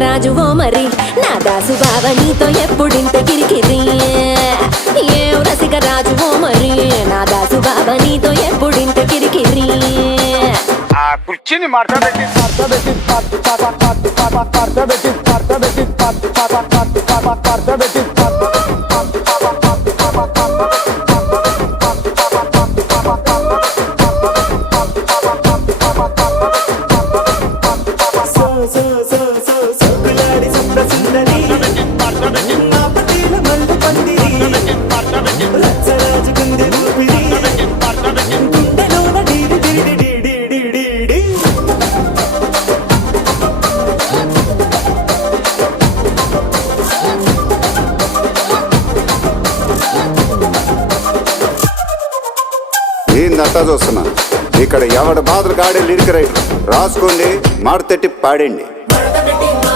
రాజువో మరి నా దాసు బావ నీతో ఎప్పుడింత కిరికిరి ఏం రసిక రాజువో మరి నా దాసు బావ నీతో ఎప్పుడింత కిరికిరి ఆ కుర్చీని మార్చబెట్టి ఏందంతా చూస్తున్నా ఇక్కడ ఎవడ బాధలు గాడే లిరిక్ రైటర్ రాసుకోండి మాడతెట్టి పాడండి.